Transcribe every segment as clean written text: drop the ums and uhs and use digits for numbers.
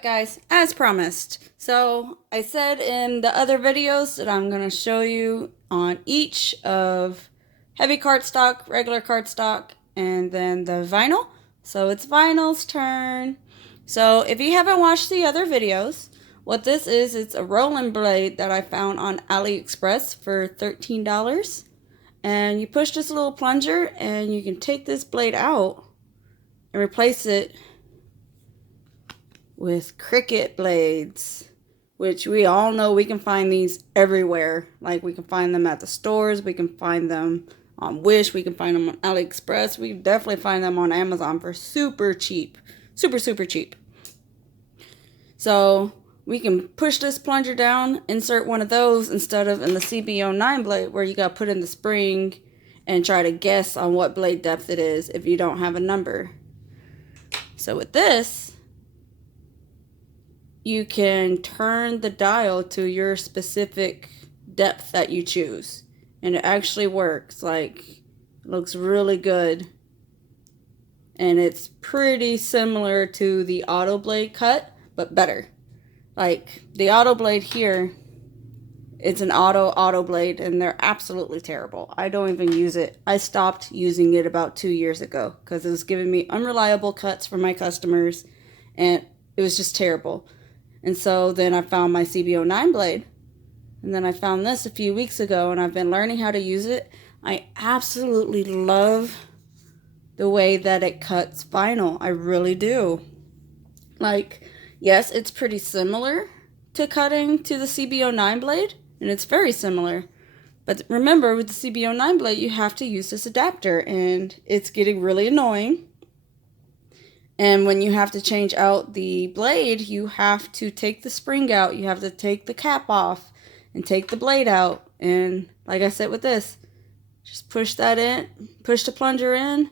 Guys, as promised, so I said in the other videos that I'm going to show you on each of heavy cardstock, regular cardstock, and then the vinyl. So it's vinyl's turn. So if you haven't watched the other videos, what this is, it's a rolling blade that I found on AliExpress for $13. And you push this little plunger and you can take this blade out and replace it with Cricut blades, which we all know we can find these everywhere. Like, we can find them at the stores, we can find them on Wish, we can find them on AliExpress, we can definitely find them on Amazon for super cheap. Super cheap. So we can push this plunger down, insert one of those instead of in the CB09 blade where you gotta put in the spring and try to guess on what blade depth it is if you don't have a number. So with this, you can turn the dial to your specific depth that you choose. And it actually works. Like, it looks really good. And it's pretty similar to the auto blade cut, but better. Like, the auto blade here, it's an auto blade, and they're absolutely terrible. I don't even use it. I stopped using it about 2 years ago because it was giving me unreliable cuts for my customers, and it was just terrible. And so then I found my CB09 blade. And then I found this a few weeks ago, and I've been learning how to use it. I absolutely love the way that it cuts vinyl. I really do. Like, yes, it's pretty similar to cutting to the CB09 blade, and it's very similar. But remember, with the CB09 blade, you have to use this adapter, and it's getting really annoying. And when you have to change out the blade, you have to take the spring out. You have to take the cap off and take the blade out. And like I said with this, just push that in, push the plunger in,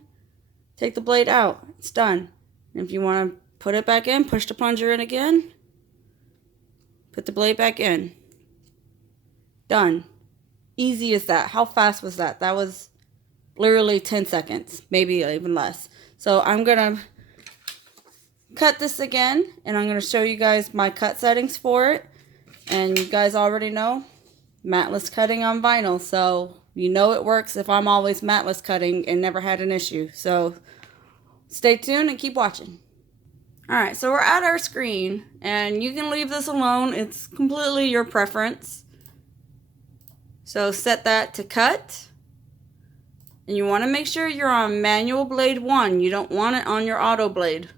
take the blade out. It's done. And if you want to put it back in, push the plunger in again, put the blade back in. Done. Easy as that. How fast was that? That was literally 10 seconds, maybe even less. So I'm going to cut this again, and I'm going to show you guys my cut settings for it. And you guys already know matless cutting on vinyl, so you know it works if I'm always matless cutting and never had an issue. So stay tuned and keep watching. Alright, so we're at our screen, and you can leave this alone. It's completely your preference. So set that to cut, and you want to make sure you're on manual blade 1. You don't want it on your auto blade.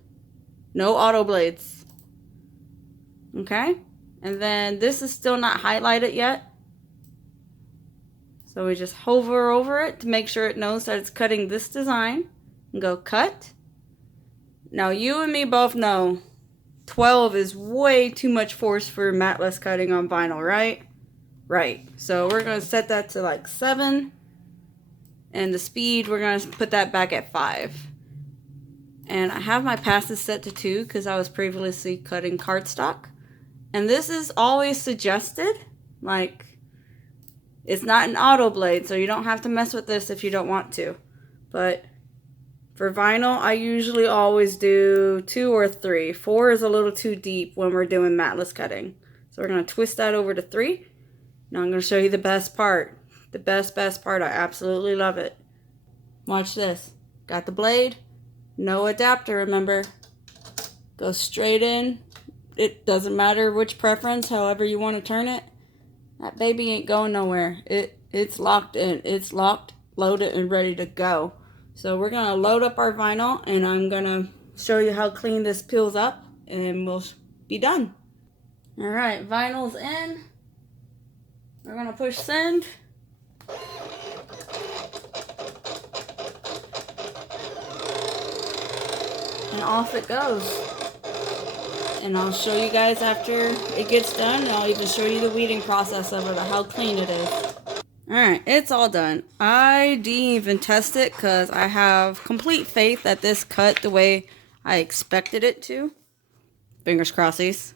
No auto blades. Okay? And then this is still not highlighted yet. So we just hover over it to make sure it knows that it's cutting this design. And go cut. Now you and me both know 12 is way too much force for matless cutting on vinyl, right? Right. So we're going to set that to like 7. And the speed, we're going to put that back at 5. And I have my passes set to 2 because I was previously cutting cardstock. And this is always suggested. Like, it's not an auto blade, so you don't have to mess with this if you don't want to. But for vinyl, I usually always do 2 or 3. 4 is a little too deep when we're doing matless cutting. So we're going to twist that over to 3. Now I'm going to show you the best part. The best part. I absolutely love it. Watch this. Got the blade. No adapter, remember. Go straight in. It doesn't matter which preference, however you want to turn it. That baby ain't going nowhere. It's locked in. It's locked, loaded, and ready to go. So we're going to load up our vinyl, and I'm going to show you how clean this peels up, and we'll be done. Alright, vinyl's in. We're going to push send. And off it goes. And I'll show you guys after it gets done. And I'll even show you the weeding process of it, how clean it is. Alright, it's all done. I didn't even test it because I have complete faith that this cut the way I expected it to. Fingers crossies.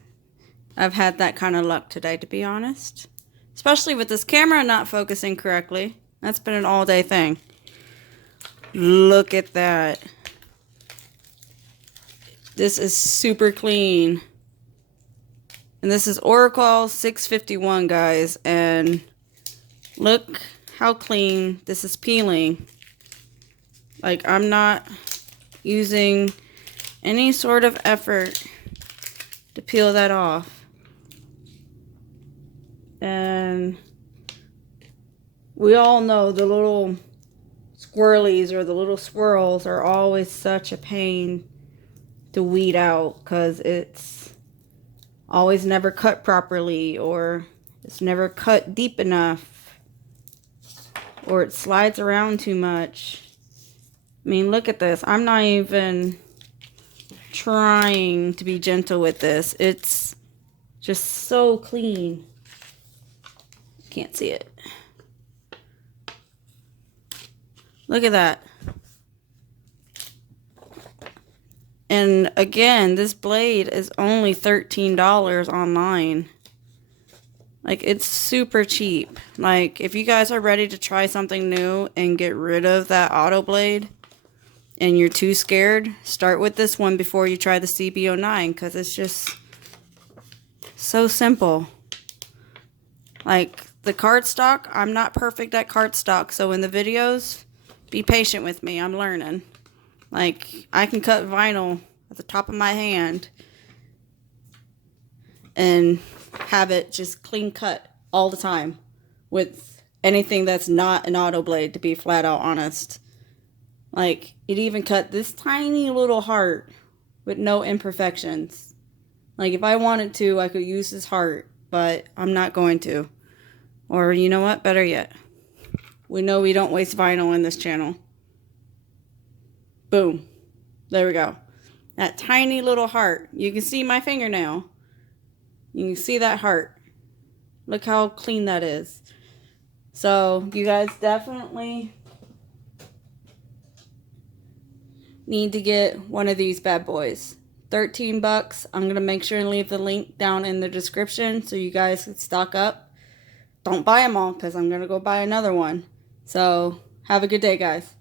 I've had that kind of luck today, to be honest. Especially with this camera not focusing correctly. That's been an all-day thing. Look at that. This is super clean. And this is Oracle 651, guys. And look how clean this is peeling. Like, I'm not using any sort of effort to peel that off. And we all know the little squirrelies or the little swirls are always such a pain to weed out, because it's always never cut properly, or it's never cut deep enough, or it slides around too much. I mean, look at this. I'm not even trying to be gentle with this. It's just so clean. Can't see it. Look at that. And again, this blade is only $13 online. Like, it's super cheap. Like, if you guys are ready to try something new and get rid of that auto blade and you're too scared, start with this one before you try the CB09, because it's just so simple. Like, the cardstock, I'm not perfect at cardstock, so in the videos, be patient with me. I'm learning. Like, I can cut vinyl at the top of my hand and have it just clean cut all the time with anything that's not an auto blade, to be flat out honest. Like, it even cut this tiny little heart with no imperfections. Like, if I wanted to, I could use this heart, but I'm not going to. Or, you know what? Better yet. We know we don't waste vinyl in this channel. Boom. There we go. That tiny little heart. You can see my fingernail. You can see that heart. Look how clean that is. So, you guys definitely need to get one of these bad boys. 13 bucks. I'm going to make sure and leave the link down in the description so you guys can stock up. Don't buy them all, because I'm going to go buy another one. So, have a good day, guys.